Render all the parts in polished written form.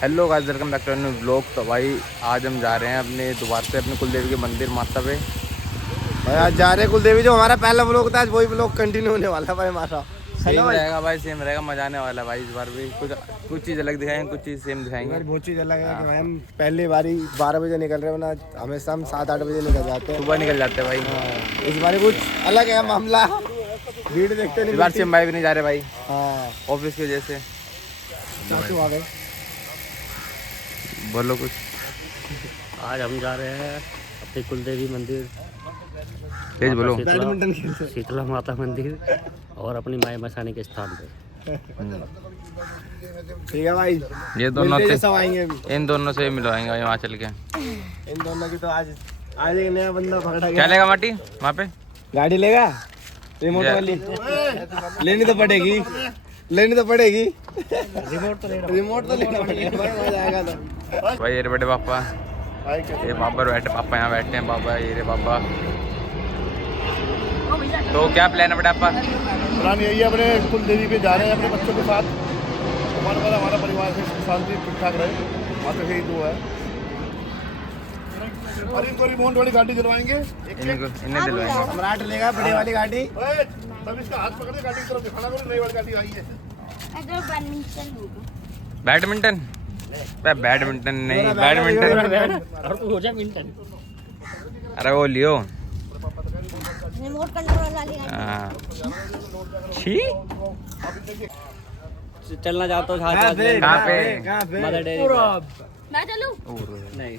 Hello guys, welcome back to new blog. तो भाई आज हम जा रहे हैं अपने दोबारा से अपने कुलदेवी के मंदिर माता पे। भाई आज जा रहे हैं कुलदेवी। जो हमारा पहला ब्लॉग था आज वही ब्लॉग कंटिन्यू होने वाला है भाई हमारा। सेम रहेगा भाई, सेम रहेगा, मजा आने वाला है भाई। इस बार भी कुछ चीज़ अलग दिखाएंगे, कुछ चीज़ सेम दिखाएंगे। बहुत चीज़ अलग है कि भाई हम पहली बारी 12 बजे निकल रहे हैं, वरना हमेशा हम 7-8 बजे निकल जाते हैं। सुबह निकल जाते हैं भाई। इस बार कुछ अलग है मामला। भीड़ देखते नहीं, इस बार सिम भाई भी नहीं जा रहे भाई, हाँ ऑफिस की वजह से। चाचू आ गए। बोलो कुछ। आज हम जा रहे हैं अपने कुलदेवी मंदिर, तेज बोलो। बैडमिंटन खेलते। शीतला माता मंदिर और अपनी माए मसाने के स्थान पे। ठीक है भाई, ये दोनों मिलते सब आएंगे अभी। इन दोनों से मिलवाएंगे वहाँ चल के। इन दोनों की तो आज एक नया बंदा पकड़ा क्या गया। लेगा माटी वहाँ पे? गाड़ी लेगा रिमोट वाली। लेनी तो पड़ेगी, लेनी तो पड़ेगी। रिमोट तो लेना पड़ेगा भाई, मजा आएगा तो। भाई ये रे बड़े पापा, ये बाबा बैठे, पापा यहाँ बैठे हैं। बाबा ये रे बाबा। तो क्या प्लान है बड़े पापा? प्लान यही है, अपने कुलदेवी पे जा रहे हैं अपने बच्चों के साथ। हमारा परिवार से शांति ठीक ठाक रहे, मात्र यही दुआ है। और इनको रिमोट वाली गाड़ी दिलवाएंगे, इन्हें दिलवाएंगे। सम्राट लेगा बड़ी वाली गाड़ी। तब इसका हाथ पकड़ के गाड़ी की तरफ दिखाना करो, नई वाली गाड़ी आई है। बैडमिंटन? बैडमिंटन नहीं, बैडमिंटन। और तू हो जा मिंटन। अरे वो लियो। रिमोट कंट्रोल वाली हाँ। छी? चलना चाहता हूँ कहाँ पे? मदर डेयरी मैं चलूं? नहीं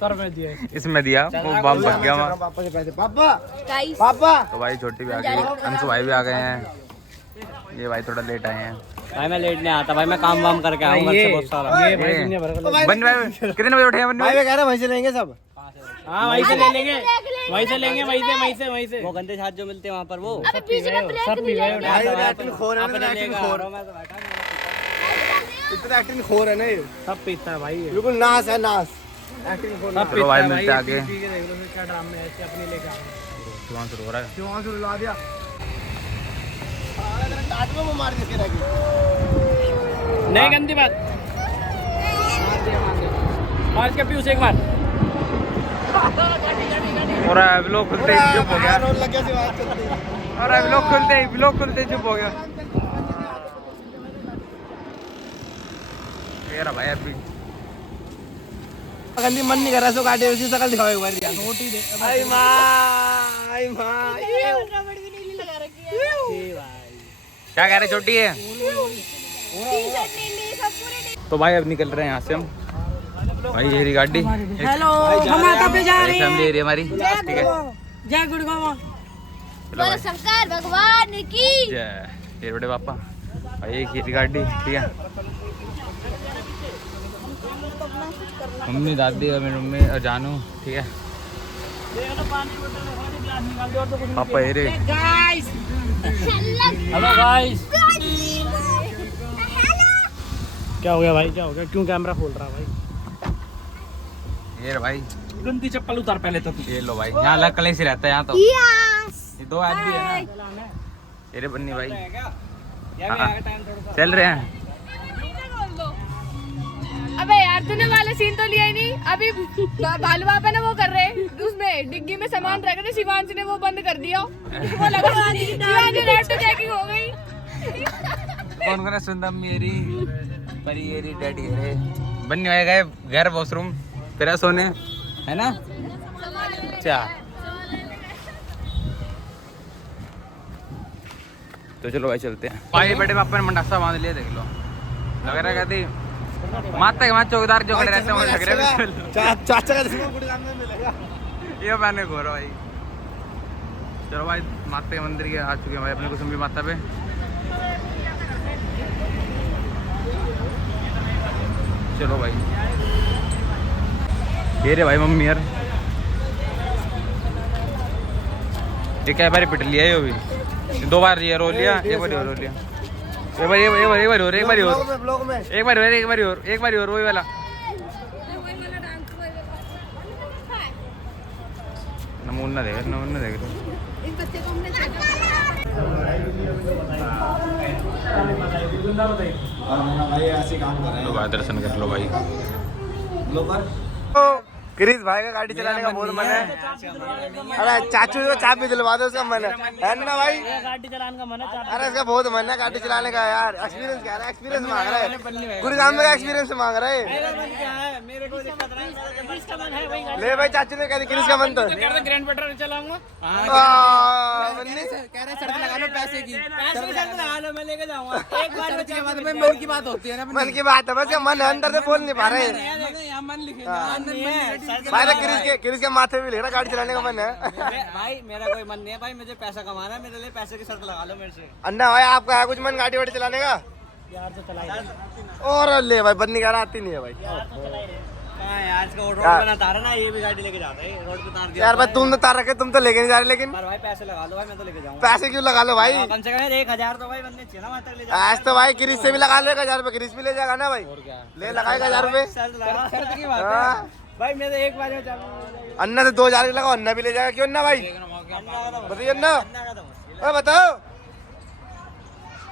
इसमें दिया वो बम भग गया वहाँ। पापा से पैसे। पापा गाइस पापा तो भाई छोटी भी आ गई, अंशु भाई भी आ गए हैं। ये भाई थोड़ा लेट आए हैं। भाई मैं लेट नहीं आता भाई, मैं काम वाम करके आऊँ घर से बहुत सारा। बन भाई कितने बजे उठे हैं? बन भाई कह रहे वहीं से लेंगे सब। हाँ वहीं से ले लेंगे, वहीं से लेंगे, वहीं से वो गंदे साथ जो मिलते हैं वहाँ पर वो अबे पीछे का प्लेट नहीं लेंगे। भाई एक्टिंग खोर है ना, एक्टिंग खोर। इतना एक्टिंग खोर है ना ये। सब पीता है भाई, बिल्कुल नाश है, नाश। एक्टिंग खोर। सब चलो भाई मिलते आगे। क्या ड्रामे ऐसे अपने लेके वहाँ से हो रहा है। क्यों वहाँ से रुला दिया? काट में वो मार के फिर आगे। नहीं गंदी बात। मार के पीयूष एक बार। और ब्लॉग खुलते ही चुप हो गया। रोल लग गया सी बात करते ही। और ब्लॉग खुलते ही चुप हो गया। मेरा भाई अभी गंदी मन नहीं कर रहा, सो काटे उसी शकल दिखाओ एक बार। छोटी दे। आई माँ, आई माँ। रबड़ भी नीली लगा रखी है। क्या कह रहे छोटी है? टी-शर्ट नीली, सब पूरी नीली। तो भाई अब निकल रहे हैं यहाँ से हम। भाई ये रही गाड़ी। हेलो, हम माता पे जा रहे फैमिली हैं। एरिया हमारी। ठीक है, जय गुड़गांव। चलो बोलो भाई। शंकर भगवान की जय। ये बड़े पापा भाई, एक ही गाड़ी। ठीक है, मम्मी दादी और मेरी मम्मी और जानू। ठीक है, पापा ये रे। Guys, hello guys. क्या हो गया भाई, क्या हो गया? क्यों कैमरा खोल रहा भाई? ये रे भाई, गंदी चप्पल उतार पहले तो। ये लो भाई, यहाँ अलग कलेश ही रहता है यहाँ तो। यस। ये दो आदमी है ना। ये रे बन्नी भाई। हाँ, चल रहे हैं। अबे यार तूने वाले सीन तो लिया ही नहीं। अभी भालू बाबा ने वो कर रहे उसमें डिग्गी में सामान रख रहे, शिवांश ने वो बंद कर दिया। वो लगा शिवांश रेड टू चेकिंग हो गई। कौन कौन है? सुंदर मेरी परी, ये डैडी है। बन्नी भाई गए घर वॉशरूम फिर सोने, है ना? अच्छा तो चलो भाई चलते हैं। भाई बड़े पापा ने मंडासा बांध लिया, देख लो। लग रहा है कहती माता के वहाँ चौकीदार जो खड़े रहते हैं वो लग रहे हैं। चाचा का जिसको पूरे सामने मिलेगा। ये मैंने घोरा भाई। चलो भाई माता के मंदिर के आ चुके हैं भाई अपने कुसुम्बी माता पे। चलो भाई, ये रे भाई मम्मी यार। ये क्या बार पिट लिया ये भी, 2 बार ये रो लिया, एक बार रो लिया, एक बार और एक बार और एक बार और वही वाला। नमूना देख लो। इस बच्चे को हमने भाई ऐसे काम कर रहे हैं। लो भाई दर्शन कर लो भाई। क्रिस भाई का गाड़ी चलाने का बहुत मन है। अरे चाचू को चाबी दिलवा दो, उसका मन है ना भाई? गाड़ी चलाने का मन है। अरे इसका बहुत मन है गाड़ी चलाने का यार। एक्सपीरियंस क्या है? एक्सपीरियंस मांग रहा है, गुरुग्राम में एक्सपीरियंस मांग रहा है। मेरे को दिक्कत नहीं, किसका मन है भाई? ले भाई, चाचू ने कह दी क्रिस का मन तो ग्रैंड पेट्रोल चलाऊंगा। कह रहे शर्त लगा लो पैसे की। लगा लो, मैं लेके जाऊंगा। एक बार उसके बाद में मन की बात होती है ना, मन की बात है, बस ये मन है, अंदर से बोल नहीं पा रहे। यहाँ मन लिखेगा। भाई क्रिस के माथे भी लिख रहा गाड़ी चलाने का मन है। भाई मेरा कोई मन नहीं है भाई, मुझे पैसा कमाना है, मेरे लिए पैसे की शर्त लगा लो मेरे से। अन्ना भाई आपका है कुछ मन गाड़ी वाड़ी चलाने का? यार तो चलाई और ले भाई, बंदी का आती नहीं है भाई। यार इसका रोड हाँ। बना तारा ना, ये भी गाड़ी लेके जाता है रोड पे तार दिया। यार भाई तुम तो तार रखे, तुम तो लेके नहीं जा रहे। लेकिन पर भाई पैसे लगा लो भाई, मैं तो लेके जाऊंगा। पैसे क्यों लगा लो भाई? कम से कम 1000 तो भाई बंदे चाहिए ना वहाँ तक ले जाओ। आज तो भाई क्रिस से भी लगा लो 1000 रुपए, क्रिस भी ले जाएगा ना भाई। ले लगाएगा 1000 रुपए। शर्त की बात हाँ। है भाई, मैं तो एक बार में चालू। अन्ना से 2000 लगाओ, अन्ना भी ले जाएगा। क्यों अन्ना भाई? बताइए अन्ना, बताओ।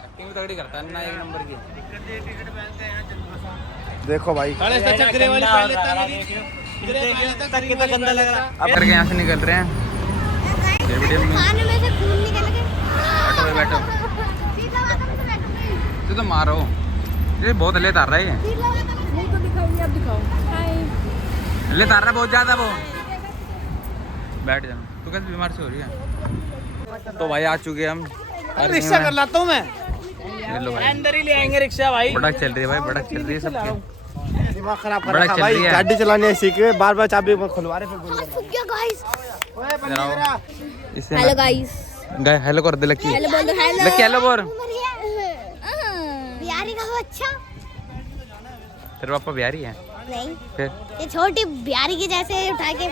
एक्टिंग तगड़ी करता है ना, एक नंबर की। देखो भाई कितना गंदा लग रहा है। अब करके यहाँ से निकल रहे हैं। ये वीडियो में खाने में से खून निकल गया। बैठो तू तो मारो, ये बहुत ले तार रहा है। नहीं तो दिखाओ, अब दिखाओ। हाय। ले तार रहा बहुत ज्यादा वो। बैठ जा, तू कैसे बीमार से हो रही है? तो भाई आ चुके हम रिक्शा कर लाता हूँ मैं, ये लो भाई, अंदर ही ले आएंगे रिक्शा भाई। बड़क चल रही है भाई, बड़क चल रही है सबकी। दिमाग खराब कर बड़ा रखा चल भाई। रही है। गाड़ी चलाने सीखे, बार बार चाबी खुलवा रहे, फिर बोल हाथ फूक गया गाइस। इससे हेलो गाइस। गए हेलो कर दे लकी। हेलो बोल दो। हेलो लकी हेलो बोल। बिहारी का बच्चा तेरे पापा बिहारी है? नहीं, फिर ये छोटी बिहारी की जैसे उठा के ले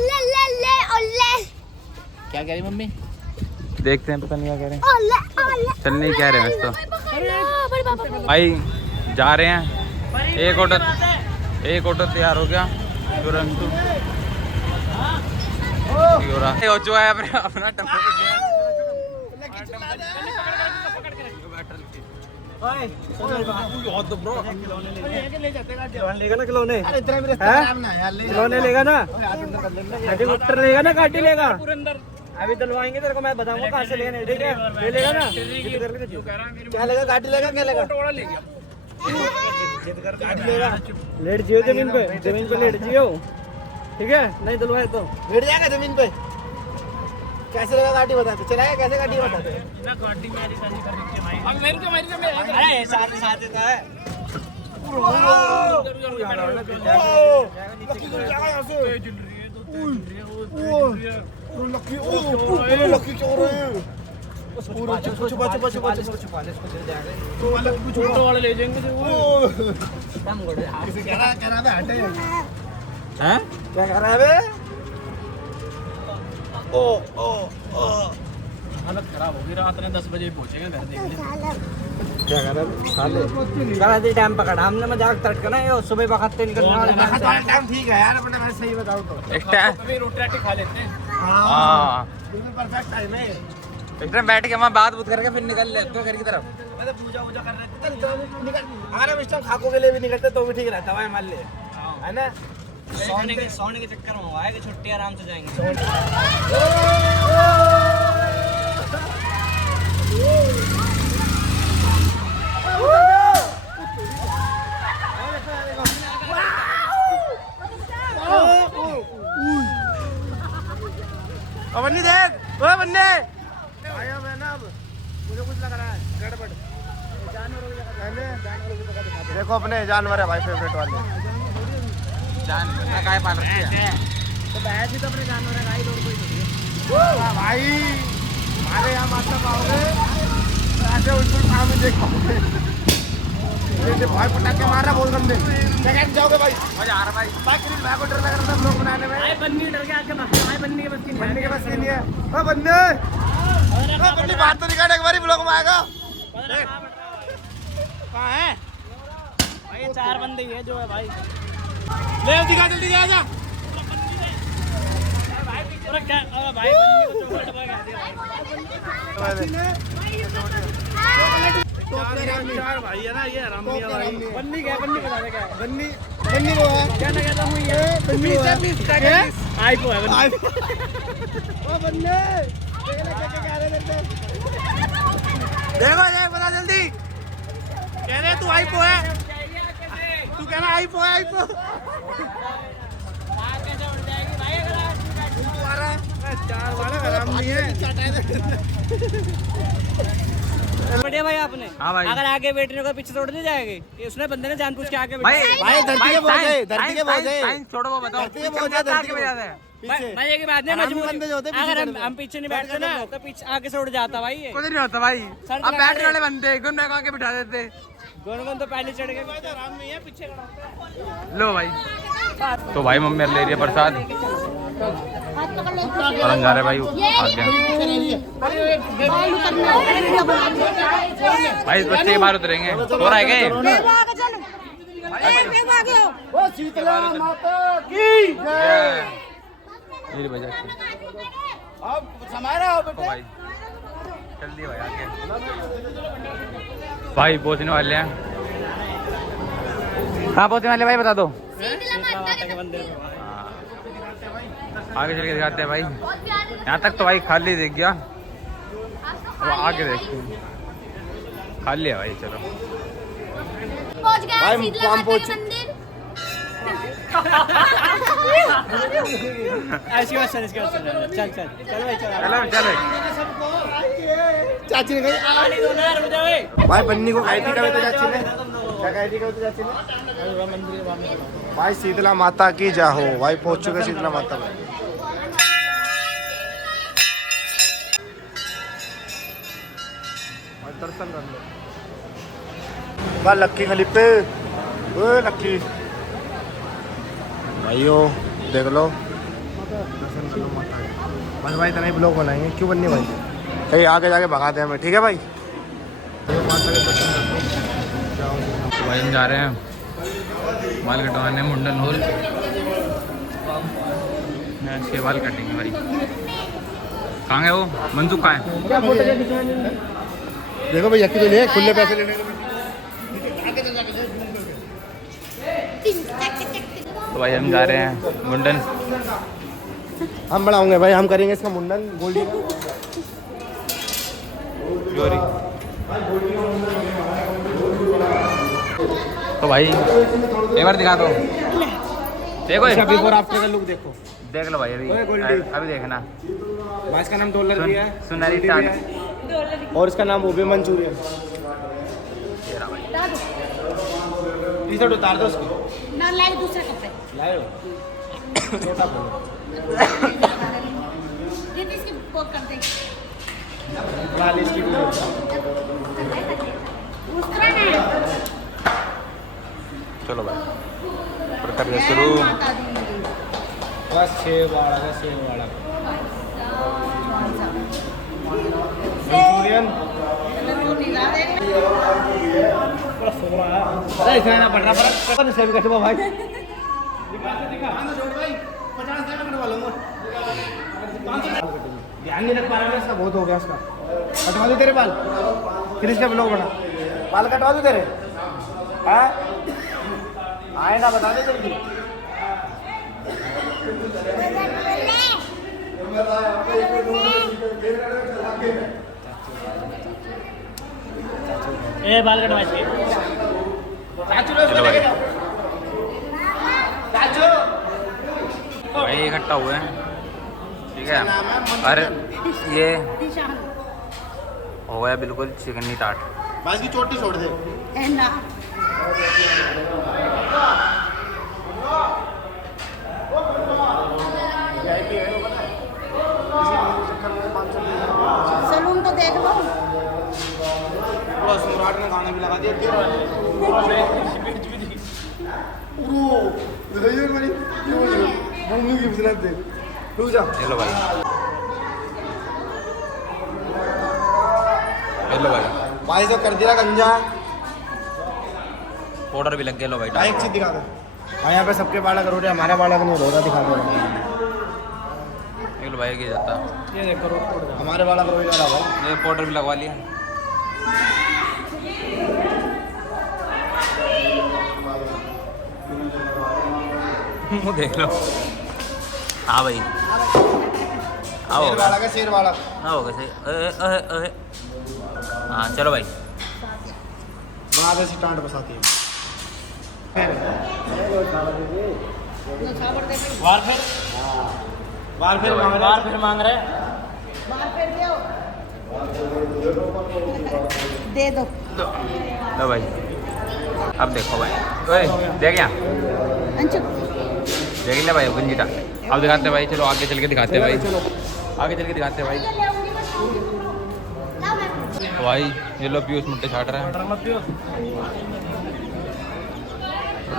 ले ले ले ओले क्या कह रही मम्मी? देखते हैं, पता नहीं क्या कह रहे हैं। ओले ओले। चल नहीं कह रहे हैं तो भाई जा रहे हैं। एक ऑटो तैयार हो गया तुरंत। हो चुका है अपना लेगा ना खिलौने, खिलौने लेगा ना, हेलीकॉप्टर लेगा ना, गाड़ी लेगा। अभी दिलवाएंगे तेरे को, मैं बताऊंगा कहाँ से लेने। ठीक है, ले लेगा ना। क्या लेगा? गाड़ी लेगा? क्या लेगा? गाड़ी लेगा। लेट जियो जमीन पे लेट जियो। ठीक है, नहीं दिलवाए तो बैठ जाएगा जमीन पे। कैसे लगा गाड़ी बताते, चलाएगा कैसे गाड़ी बताते? अरे साथ साथ देता है। लकी चोर है। छुपा ले, छोटे वाले ले जाएंगे जो कह रहा है हटे। हैं? क्या कह रहा है बे? ओ हालत खराब होगी। रात में 10 बजे पहुंचेंगे घर। देख ले क्या कह रहा है? टाइम पकड़ा हमने, मजाक तड़का ना। ये सुबह बखते निकलने वाले टाइम ठीक है यार, अपने मैं सही बताऊं तो एक्स्ट्रा रोटी राटी खा लेते हैं। हाँ, बिल्कुल परफेक्ट टाइम है। एक्स्ट्रा बैठ के वहाँ बात बुत करके फिर निकल लेते घर की तरफ। मैं तो पूजा कर रहे थे, निकल। अगर हम इस टाइम खाकों के लिए भी निकलते तो भी ठीक रहता भाई हमारे लिए, है ना? सोने के चक्कर में हुआ है कि छुट्टी आराम से जाएंगे। बन्नी देख, ओ बन्ने आया मैं ना। अब मुझे कुछ लग रहा है गड़बड़। देखो अपने जानवर है भाई, फेवरेट वाले जानवर काय पाल रखी है? तो भैंस ही तो अपने जानवर है गाइस, और कोई नहीं। भाई हमारे यहाँ माता पाओगे ऐसे उल्टू काम में देख पाओगे। ये भाई पटाखे मार रहा बहुत गंदे। क्या कहते जाओगे भाई? मजा आ रहा भाई। भाई को डर लग रहा था ब्लॉग बनाने में। भाई बन्नी डर के आके भाग गया। भाई बन्नी के बस की नहीं। बन्ने के बस की नहीं है। ओ बन्ने, ओ बन्नी बात तो निकाल, एक बारी ब्लॉग में आएगा। कहाँ है भाई? ये 4 बंदे ही है जो है भाई। ले दिखा, जल्दी जा जा। अरे क्या भाई, बन्नी को चॉकलेट चार भाई है ना ये हरामी है भाई। बन्नी क्या है? बन्नी बता दे क्या है? बन्नी बन्नी वो है क्या ना कहता हूँ ये बन्नी वो है आईफो है बन्नी। ओ बन्ने देख ले क्या कह रहे थे देखो ये बता जल्दी। कह रहे तू आईफो है, तू कहना आईफो है आईफो। चार वाला आराम नहीं है। बढ़िया भाई आपने। हाँ भाई। अगर आगे बैठने को पीछे छोड़ नहीं जाएगी, उसने बंदे ने जानबूझ के आगे भाई भाई धरती के बोझ है, धरती के बोझ है। साइंस छोड़ो, वो बताओ धरती के बोझ है, धरती के बोझ है। भाई ये बात नहीं आराम मजबूरी। बंदे जो होते हैं, अगर पीछे हम पीछे नहीं बैठते ना तो पीछे आगे से उड़ जाता भाई ये। कुछ नहीं होता भाई। सर अब बैठने वाले बनते गुन में आके बिठा देते। गुनगुन तो पहले चढ़ गए। आराम नहीं है, पीछे लो भाई। तो भाई मम्मी ले रही है प्रसाद और हम जा रहे भाई भाई बच्चे के बाहर उतरेंगे। हो रहा है क्या? शीतला माता की जय। मेरी वजह से अब समारा हो बेटे। भाई जल्दी भाई आगे भाई पहुंचने वाले हैं। कहाँ पहुंचने वाले भाई बता दो। आगे चल के दिखाते हैं भाई। यहाँ तक तो भाई खाली दिख गया, अब आगे देखते हैं। खाली है भाई। चलो पहुंच गए भाई, शीतला हम माता पहुंच- के मंदिर। ऐसी बात चल इसके चल चल चल चल भाई चल। चलो चलो चाची ने कही भाई बन्नी को गायत्री का तो चाची ने क्या गायत्री का तो चाची ने भाई शीतला माता की जय हो। भाई पहुंच चुके शीतला माता में। दर्शन कर लो भाई लक्की गली पे। ओए लक्की भाइयों देख लो, दर्शन कर लो माता के। बस भाई इतना ही ब्लॉग बनाएंगे, क्यों बननी भाई, कहीं आगे जाके भगाते हैं हमें, ठीक है भाई। माता के दर्शन कर लो। तो भाई हम जा रहे हैं बाल कटवाने मुंडन हॉल। इसके बाल कटेंगे भाई। कहाँ है वो मंजू? कहाँ है? देखो भाई यक्की तो ले खुले पैसे लेने को। तो भाई हम जा रहे हैं मुंडन। हम बढ़ाओगे भाई, हम करेंगे इसका मुंडन गोल्डी का। जोरी। तो भाई एक बार दिखा दो। देखो बिफोर आफ्टर का लुक देखो। देख लो भाई अभी ओए गोल्डी। अभी देखना। भाई इसका नाम डॉलर भी है, सुनहरी गोल्डी भी है, और इसका नाम वो भी मंचूरियन। टी शर्ट उतार दो उसकी। ना लाए दूसरे कपड़े। लाए छोटा बोलो ये भी इसकी वो कर दे। बड़ा ले इसकी। दूसरा ना चलो भाई प्रक्रिया शुरू। माता दी। बस सेव वाला का सेव वाला मंचूरियन। अरे इतना ना पड़ रहा पर सेव कटवा भाई। ध्यान नहीं रख पा रहा मैं इसका, बहुत हो गया इसका। कटवा दो तेरे बाल, फिर इसका ब्लॉग बना। बाल कटवा दो तेरे। हाँ आए ना बता दे जल्दी। ए बाल कटवा इसके। चलो भाई भाई इकट्ठा हुए हैं, ठीक है। और ये हो गया बिल्कुल चिकनी टाट। बाल की चोटी छोड़ दे। है ना सलून तो देख लो। सम्राट ने गाना भी लगा दिया। चलो भाई हेलो भाई भाई तो कर दिया गंजा। पाउडर भी लग गया। लो भाई भाई एक चीज दिखा दो भाई, यहाँ पे सबके बाल अगर हो रहे, हमारा बाल अगर नहीं हो रहा, दिखा दो। लो भाई ये जाता। हमारे बाल अगर हो रहा भाई। ये पाउडर भी लगवा लिया। मुँह देख लो। हाँ भाई हाँ शेर वाला का शेर वाला हाँ होगा सही। हाँ चलो भाई। वहाँ से स्टांड बसाती है। बार फिर मांग रहे दे दो। लो भाई अब देखो भाई। ओए देख क्या अंशु देख ले भाई गंजीटा। अब दिखाते हैं भाई। चलो आगे चल के दिखाते हैं भाई। आगे चल के दिखाते हैं भाई। तो भाई ये लो पीयूष मुट्टे छाट रहा है।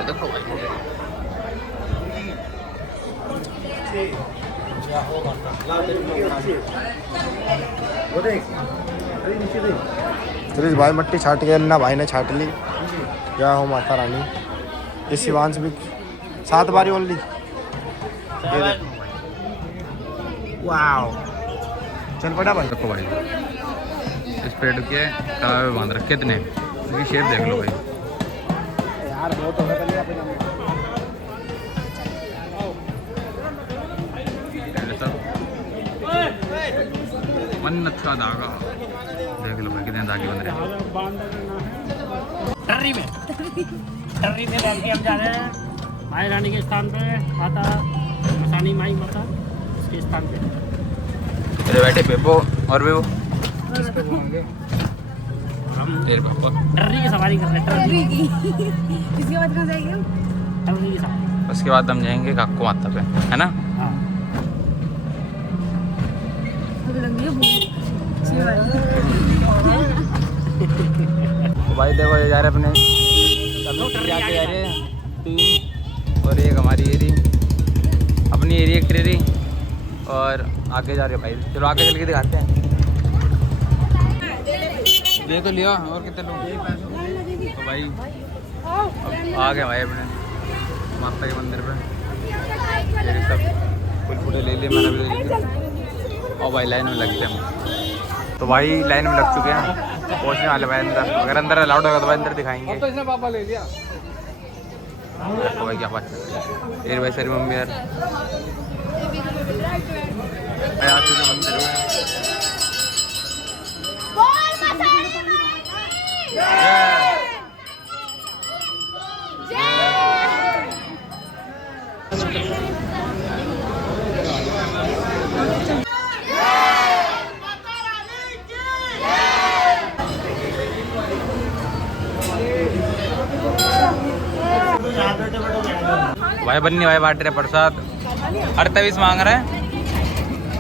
देखो भाई सुरेश भाई मट्टी छाट के अन्ना भाई ने छाट ली। क्या हो माता रानी। ये शिवांश भी 7 बारी ओनली। वाओ चल पड़ा भाई। देखो भाई इस पेड़ के तवे में बांध रखे कितने। इसकी शेप देख लो भाई। यार वो तो निकल गया मन्नत का धागा देख लो भाई कितने धागे बन रहे हैं। टर्री में बांध के हम जा रहे हैं माई रानी के स्थान पे। माता मसानी माई माता उसके स्थान पे। तेरे बैठे पेपो और भी वो तेरे पापा टर्री की सवारी कर रहे हैं। टर्री की इसके बाद कहाँ जाएंगे हम? टर्री की सवारी। उसके बाद हम जाएंगे काकू माता पे है ना। हाँ तो भाई देखो ये जा रहे अपने क्या जा रहे हैं 3 और एक हमारी एरी अपनी एरी एक ट्रेरी और आगे जा रहे हैं भाई। चलो आगे चल के दिखाते हैं। ये तो लिया और कितने लोग। तो भाई अब आ गए भाई अपने माता के मंदिर पे। ये सब फूल फूटे ले लिए मैंने भी ले लिए और भाई लाइन में लग गए हम। तो भाई लाइन में लग चुके हैं पहुंचने वाले भाई अंदर। अगर अंदर अलाउड होगा तो भाई अंदर दिखाएंगे। तो इसने पापा ले लिया। तो भाई क्या बात है भाई सारी मम्मी यार मंदिर में। भाई बन्नी भाई बांट रहे प्रसाद। 28 मांग रहा है।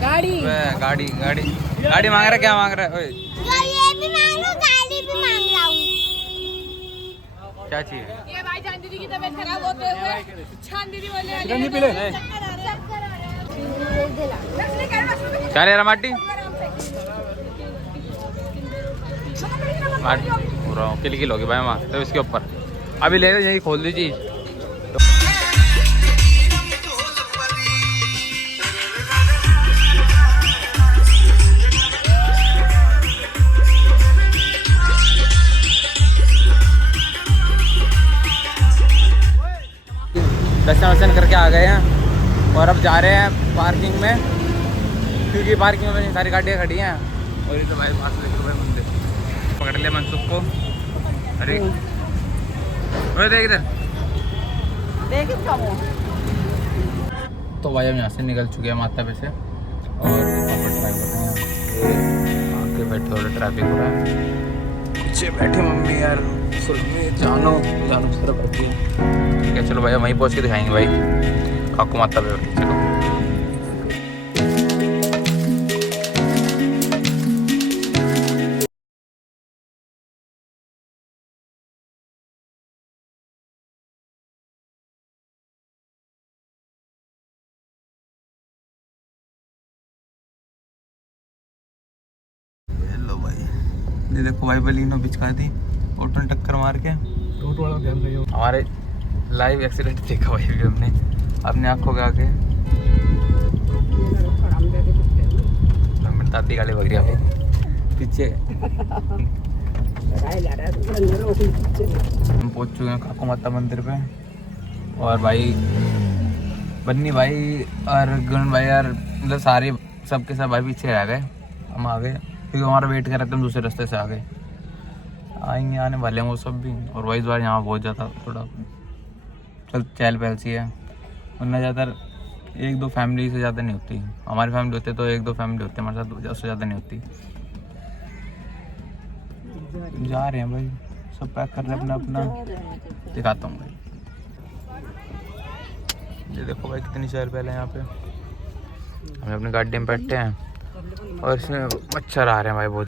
गाड़ी गाड़ी गाड़ी गाड़ी मांग रहा है। क्या मांग रहा है? ओए ये भी मांग लो गाड़ी भी मांग रहा हूँ। क्या चाहिए? ये भाईजान दीदी की तबीयत खराब होते हुए छान दीदी बोले क्या ले रहा माटी पूरा किल होगी भाई वहाँ। तो इसके ऊपर अभी ले रहे यही खोल दीजिए। दर्शन करके आ गए हैं और अब जा रहे हैं पार्किंग में क्योंकि पार्किंग में सारी गाड़ियाँ खड़ी हैं। और ये तो भाई पास लेकर भाई मंदिर पकड़ लिया मनसुख को। अरे देख इधर तो भाई हम यहाँ से निकल चुके हैं माता पे से और आगे बैठे थोड़ा ट्रैफिक हो रहा है। पीछे बैठी मम्मी यार जानो तरफ बैठी है। ठीक है चलो भाई वहीं पहुँच के दिखाएंगे भाई काकू माता पे। चलो हेलो भाई ये देखो भाई बलिनो बिचका दी ऑटो ने टक्कर मार के। टूट वाला ध्यान रखियो। हमारे लाइव एक्सीडेंट देखा भाई भी हमने अपने आंखों के आगे। मेरी दादी गाड़ी बग रही है पीछे। हम पहुंच चुके हैं खाकू माता मंदिर पे। और भाई बन्नी भाई और गुण भाई यार मतलब सारे सबके सब भाई पीछे रह गए। हम आ गए क्योंकि हमारा वेट कर रहे थे, हम दूसरे रास्ते से आ गए। आएंगे आने वाले हैं वो सब भी। और वही इस बार यहाँ बहुत ज़्यादा थोड़ा चल चहल पहल सी है, वरना ज़्यादातर 1-2 फैमिली से ज़्यादा नहीं होती। हमारी फैमिली होती है तो 1-2 फैमिली होती है, हमारे साथ उससे ज़्यादा नहीं होती। जा रहे हैं भाई, सब पैक कर रहे हैं अपना अपना। दिखाता हूँ भाई, ये देखो भाई कितनी चहल पहल है यहाँ पे। हम अपनी गाड़ी में बैठते हैं और इसमें मच्छर आ रहे हैं भाई बहुत।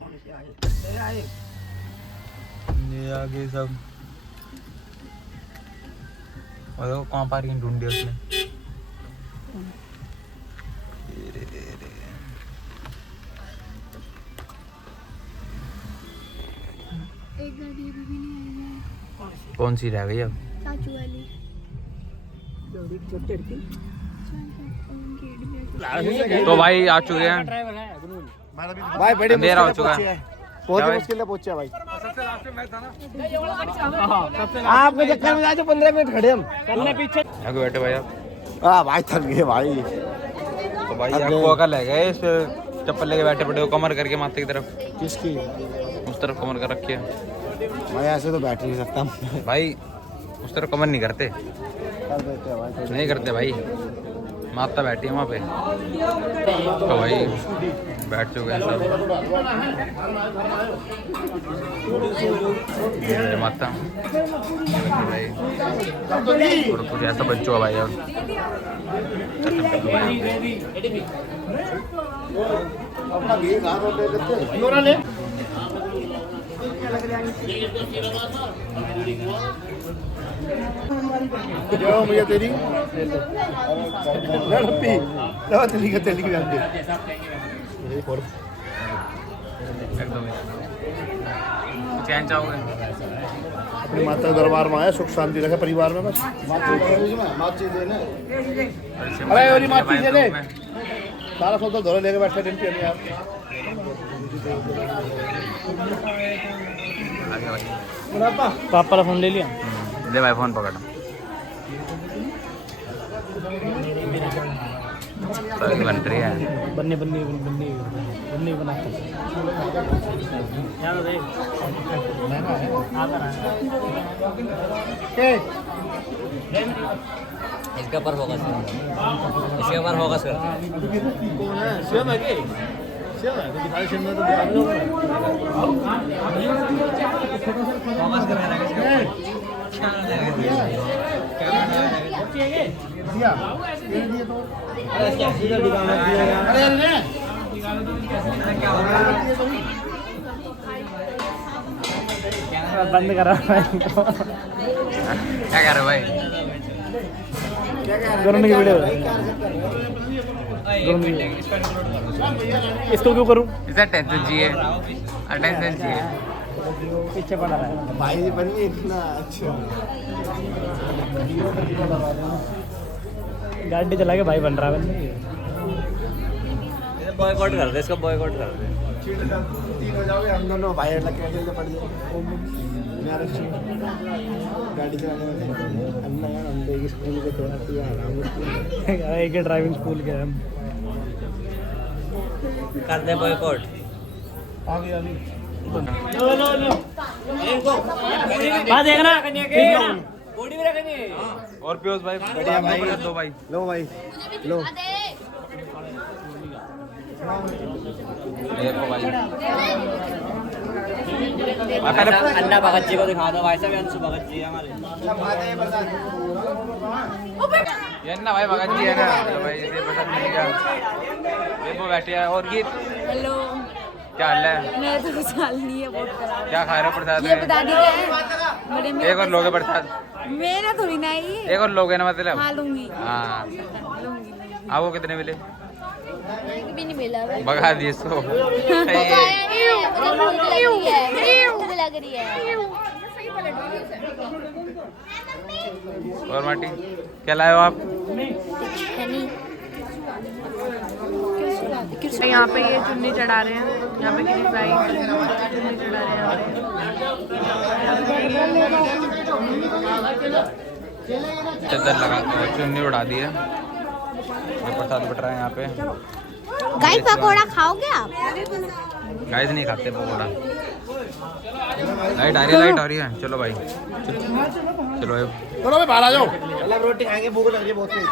ये आगे सब और देखो कहाँ पार्किंग ढूंढी उसने। एक गाड़ी अभी भी नहीं आई है, कौन सी रह गई अब? चाचू वाली। तो भाई आ चुके हैं भाई बड़ी अंधेरा हो चुका है। बहुत ही मुश्किल से पहुंचे भाई। आपके चक्कर में जाए 15 मिनट खड़े हम पीछे आगे बैठे भाई आप। हाँ भाई थक गए भाई। तो भाई आपको अकल ले गए, इस पे चप्पल लेके बैठे पड़े हो, कमर करके माथे की तरफ, किसकी? उस तरफ कमर कर रखी है भाई ऐसे तो बैठ नहीं सकता भाई, उस तरफ कमर नहीं करते, कर देते हैं भाई। नहीं करते भाई। माता बैठी है वहाँ पे। तो भाई बैठ चुके हैं सब। ये माता भाई और कुछ ऐसा बच्चों भाई। अब जो मुझे तेरी तेरी चैन चाहोगे? अपनी माता के दरबार में आए, सुख शांति रखे परिवार में बस। अरे और माची दे दे, सारा सब तो धोरे लेके बैठे थे यार। पापा का फोन ले लिया। ले भाई फोन पकड़। सब्जी बन रही है। बन्नी बन्नी बन्नी बन्नी बनाते हैं। इसके ऊपर फोकस कर, इसके ऊपर फोकस कर। कौन है? शिव है क्या? शिव है तो दिखाई शिव में तो दिखा लो। फोकस कर रहा है दिया दिया तो अरे अरे बंद करा भाई। क्या कर रहे हो भाई? गर्मी की वीडियो इसको क्यों करूं? इसे टेंशन चाहिए, टेंशन चाहिए। पीछे पड़ा रहा है भाई बनी इतना अच्छा। गाड़ी चला के भाई बन रहा है। बॉयकॉट कर दे, इसको बॉयकॉट कर दे। 3 हो जाओगे हम दोनों भाई लग के पड़ जाए। गाड़ी चलाने वाले अन्ना यार हम देगी स्कूल के थोड़ा सा आराम एक ड्राइविंग स्कूल के हम कर दे बॉयकॉट। आ गया अभी बात देखना और पियूष भाई बढ़िया भाई। दो भाई लो भाई लो। देखो भाई अन्ना भगत जी को दिखा दो भाई साहब, अंशु भगत जी हमारे। ये ना भाई भगत जी है ना, तो भाई ये पसंद नहीं क्या? ये वो बैठे हैं। और गीत हेलो, क्या हाल है? मैं तो कुछ हाल नहीं है, बहुत खराब क्या खा रहे हो प्रसाद है। में? ये बता दी है बड़े में एक और लोगे प्रसाद, मेरा थोड़ी ना ही एक और लोगे ना मतलब। खा लूंगी हाँ लूंगी आपको कितने मिले? एक भी नहीं मिला भाई। भगा दिए सो। लग रही है। और माटी क्या लाए हो आप? यहाँ पे ये चुन्नी चढ़ा रहे हैं, यहाँ पे गिरी फ्राई चुन्नी चढ़ा रहे हैं चद्दर लगा चुन्नी उड़ा दी है। ये प्रसाद बट रहा है यहाँ पे। गाइस पकोड़ा खाओगे आप? गाइस नहीं खाते पकौड़ा। लाइट आ रही है। चलो भाई चलो चलो भाई बाहर आ जाओ। अलग रोटी खाएंगे, भूख लग रही है बहुत तेज।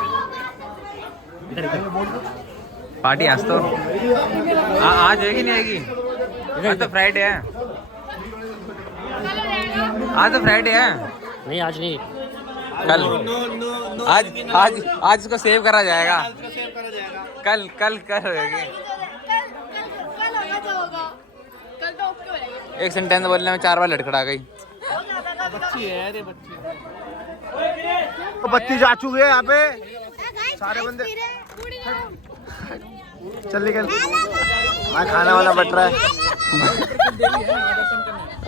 पार्टी आज तो आज होगी नहीं आएगी? आज तो फ्राइडे है। आज तो फ्राइडे है। नहीं आज नहीं, कल आज इसको सेव करा जाएगा। कल होगी। कल तो ओके हो जाएगा। एक सेंटेंस बोलने में 4 बार लड़खड़ा गई। बच्ची है यार, ये बच्ची है। तो बत्ती जा चुके हैं यहाँ पे सारे बंदे। चल निकल भाई, खाना वाला बट रहा है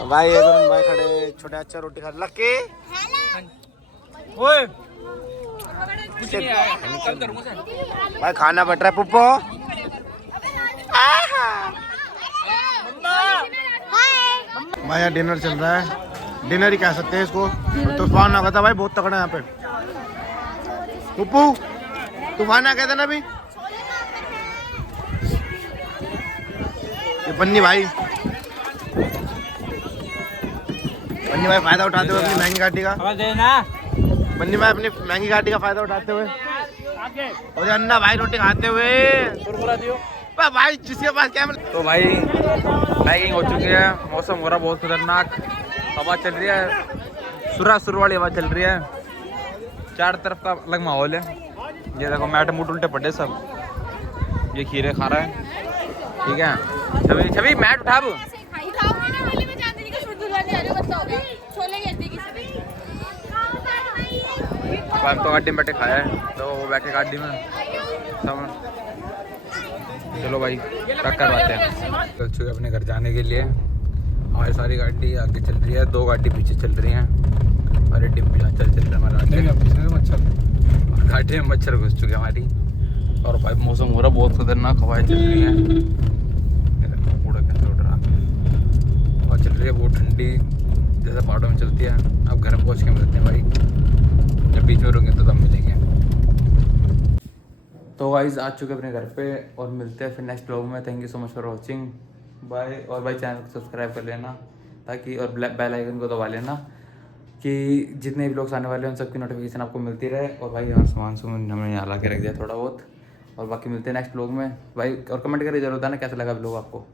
भाई। ये दोनों भाई खड़े, छोटे अच्छा रोटी खा लक्के। ओए भाई खाना बट रहा है पुप्पो। भाई यहाँ डिनर चल रहा है, डिनर ही कह सकते हैं इसको। तूफान आ गया था भाई, बहुत तगड़ा है यहाँ पे। पुप्पू तूफान आ गया था ना अभी। ये बन्नी भाई फायदा उठाते हुए अपनी महंगी गाड़ी का। बन्नी भाई अपनी महंगी गाड़ी का फायदा उठाते हुए, और अन्ना भाई रोटी खाते हुए भाई जिसके पास क्या। तो भाई पैकिंग हो चुकी है। मौसम हो रहा बहुत खतरनाक, हवा चल रही है, सुर वाली हवा चल रही है। चार तरफ का अलग माहौल है। ये देखो मैट मूट उल्टे पड़े सब। ये खीरे खा रहा है, ठीक है। छवि मैट उठा। हम तो गाड़ी में बैठे खाया है, तो वो बैठे गाड़ी में सब। चलो भाई ट्रक करवाते हैं। चल चुके अपने घर जाने के लिए। हमारी सारी गाड़ी आगे चल रही है, 2 गाड़ी पीछे चल रही हैं। अरे डिम्पी चल रहा है हमारा गाड़ी में मच्छर घुस चुके हमारी। और भाई मौसम हो रहा बहुत खतरनाक, हवाएं चल रही हैं। कूड़ा कैसे उड़ रहा, हवा चल रही है बहुत ठंडी, जैसे पहाड़ों में चलती है। अब घर में पहुँच के मिलते हैं भाई, जब बीच में रुकेंगे तो तब मिलेंगे। तो गाइस आ चुके अपने घर पे, और मिलते हैं फिर नेक्स्ट व्लॉग में। Thank you so much for watching, bye. और भाई चैनल को सब्सक्राइब कर लेना ताकि, और बेल आइकन को दबा लेना कि जितने भी व्लॉग्स आने वाले हैं उन सबकी नोटिफिकेशन आपको मिलती रहे। और भाई यहाँ सामान हमने यहाँ ला के रख दिया थोड़ा बहुत। और बाकी मिलते हैं नेक्स्ट व्लॉग में भाई। और कमेंट करिए जरूर बताना कैसा लगा व्लॉग आपको।